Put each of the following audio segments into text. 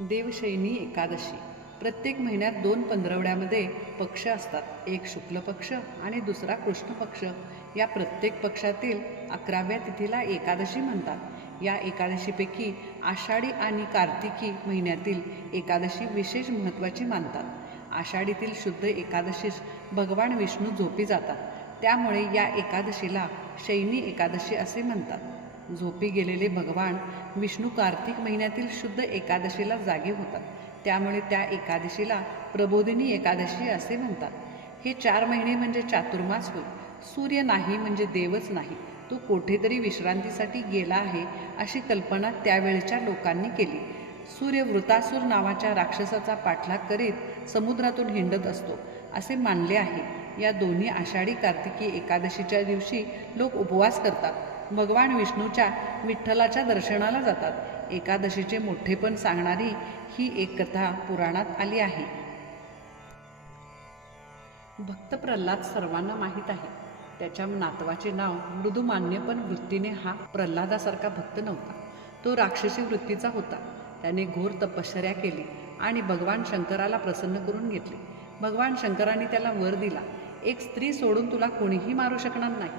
देवशैनी एकादशी. प्रत्येक महिन्यात दोन पंधरवड्यामध्ये पक्ष असतात. एक शुक्ल पक्ष आणि दुसरा कृष्ण पक्ष. या प्रत्येक पक्षातील अकराव्या तिथीला एकादशी म्हणतात. या एकादशीपैकी आषाढी आणि कार्तिकी महिन्यातील एकादशी विशेष महत्त्वाची मानतात. आषाढीतील शुद्ध एकादशीस भगवान विष्णू झोपी जातात. त्यामुळे या एकादशीला शैनी एकादशी असे म्हणतात. झोपी गेलेले भगवान विष्णू कार्तिक महिन्यातील शुद्ध एकादशीला जागे होतात. त्यामुळे त्या एकादशीला प्रबोधिनी एकादशी असे म्हणतात. हे चार महिने म्हणजे चातुर्मास होय. सूर्य नाही म्हणजे देवच नाही. तो कोठेतरी विश्रांतीसाठी गेला आहे अशी कल्पना त्यावेळच्या लोकांनी केली. सूर्य वृतासूर नावाच्या राक्षसाचा पाठलाग करीत समुद्रातून हिंडत असतो असे मानले आहे. या दोन्ही आषाढी कार्तिकी एकादशीच्या दिवशी लोक उपवास करतात. भगवान विष्णूच्या विठ्ठलाच्या दर्शनाला जातात. एकादशीचे मोठेपण सांगणारी ही एक कथा पुराणात आली आहे. भक्त प्रल्हाद सर्वांना माहीत आहे. त्याच्या नातवाचे नाव मृदुमान्य पण वृत्तीने हा प्रल्हादासारखा भक्त नव्हता. तो राक्षसी वृत्तीचा होता. त्याने घोर तपश्चर्या केली आणि भगवान शंकराला प्रसन्न करून घेतले. भगवान शंकराने त्याला वर दिला. एक स्त्री सोडून तुला कोणीही मारू शकणार नाही.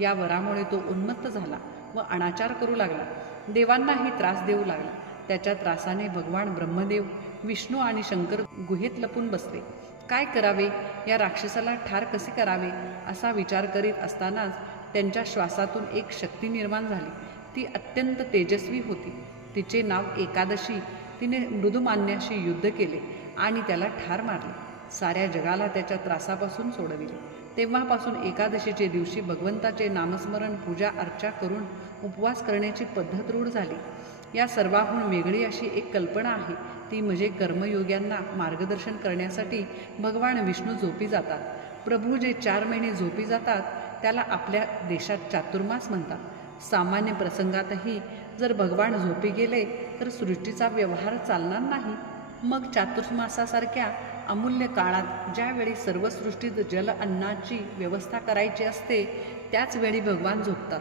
या वरामुळे तो उन्मत्त झाला व अनाचार करू लागला. देवांनाही त्रास देऊ लागला. त्याच्या त्रासाने भगवान ब्रह्मदेव विष्णू आणि शंकर गुहेत लपून बसले. काय करावे? या राक्षसाला ठार कसे करावे? असा विचार करीत असतानाच त्यांच्या श्वासातून एक शक्ती निर्माण झाली. ती अत्यंत तेजस्वी होती. तिचे नाव एकादशी. तिने मृदुमान्याशी युद्ध केले आणि त्याला ठार मारले. साऱ्या जगाला त्याच्या त्रासापासून सोडविले तेव्हापासून एकादशीचे दिवशी भगवंताचे नामस्मरण पूजा अर्चा करून उपवास करण्याची पद्धत रूढ झाली. या सर्वाहून वेगळी अशी एक कल्पना आहे. ती म्हणजे कर्मयोग्यांना मार्गदर्शन करण्यासाठी भगवान विष्णू झोपी जातात. प्रभू जे चार महिने झोपी जातात त्याला आपल्या देशात चातुर्मास म्हणतात. सामान्य प्रसंगातही जर भगवान झोपी गेले तर सृष्टीचा व्यवहार चालणार नाही. मग चातुर्मासासारख्या अमूल्य काळात ज्यावेळी सर्व सृष्टीत जल अन्नाची व्यवस्था करायची असते त्याचवेळी भगवान झोपतात.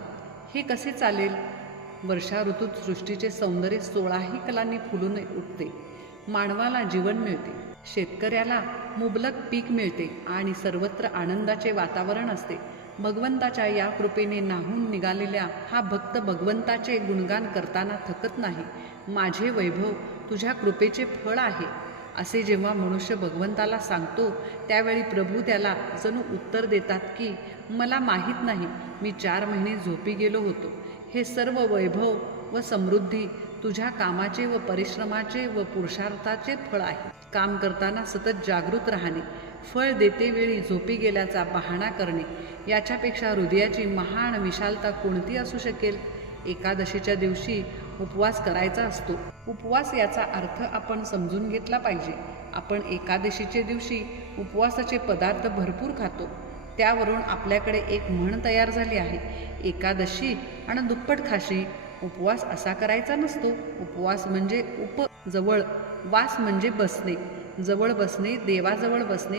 हे कसे चालेल? वर्षा ऋतूत सृष्टीचे सौंदर्य सोळाही कलांनी फुलून उठते. मानवाला जीवन मिळते. शेतकऱ्याला मुबलक पीक मिळते आणि सर्वत्र आनंदाचे वातावरण असते. भगवंताच्या या कृपेने नाहून निघालेल्या हा भक्त भगवंताचे गुणगान करताना थकत नाही. माझे वैभव तुझ्या कृपेचे फळ आहे. असे जेव्हा मनुष्य भगवंताला सांगतो त्यावेळी प्रभू त्याला जणू उत्तर देतात की मला माहीत नाही मी चार महिने झोपी गेलो होतो. हे सर्व वैभव व समृद्धी तुझ्या कामाचे व परिश्रमाचे व पुरुषार्थाचे फळ आहे. काम करताना सतत जागृत राहणे फळ देते वेळी झोपी गेल्याचा बहाणा करणे याच्यापेक्षा हृदयाची महान विशालता कोणती असू शकेल? एकादशीच्या दिवशी उपवास करायचा असतो. उपवास याचा अर्थ आपण समजून घेतला पाहिजे. आपण एकादशीचे दिवशी उपवासाचे पदार्थ भरपूर खातो. त्यावरून आपल्याकडे एक म्हण तयार झाली आहे. एकादशी आणि दुप्पट खाशी. उपवास असा करायचा नसतो. उपवास म्हणजे उप जवळ. वास म्हणजे बसणे. जवळ बसणे देवाजवळ बसणे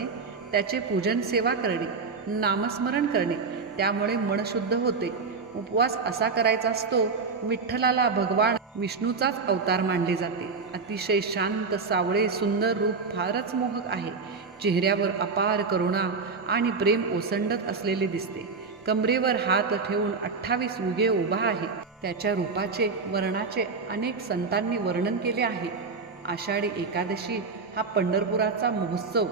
त्याचे पूजन सेवा करणे नामस्मरण करणे. त्यामुळे मन शुद्ध होते. उपवास असा करायचा असतो विठ्ठलाला भगवान विष्णूचाच अवतार मानले जाते. अतिशय शांत सावळे सुंदर रूप फारच मोहक आहे. चेहऱ्यावर अपार करुणा आणि प्रेम ओसंडत असलेले दिसते. कमरेवर हात ठेवून अठ्ठावीस उगे उभा आहे. त्याच्या रूपाचे वर्णाचे अनेक संतांनी वर्णन केले आहे. आषाढी एकादशी हा पंढरपुराचा महोत्सव.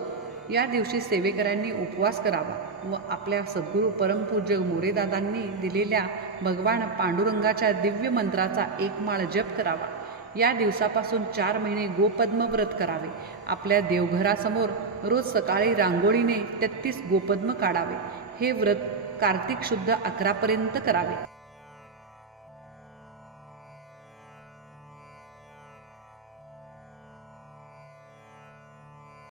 या दिवशी सेवेकऱ्यांनी उपवास करावा. व आपल्या सद्गुरू परमपूज्य मोरेदादांनी दिलेल्या भगवान पांडुरंगाच्या दिव्य मंत्राचा एक माळ जप करावा. या दिवसापासून चार महिने गोपद्म व्रत करावे. आपल्या देवघरासमोर रोज सकाळी रांगोळीने तेहतीस गोपद्म काढावे. हे व्रत कार्तिक शुद्ध अकरापर्यंत करावे.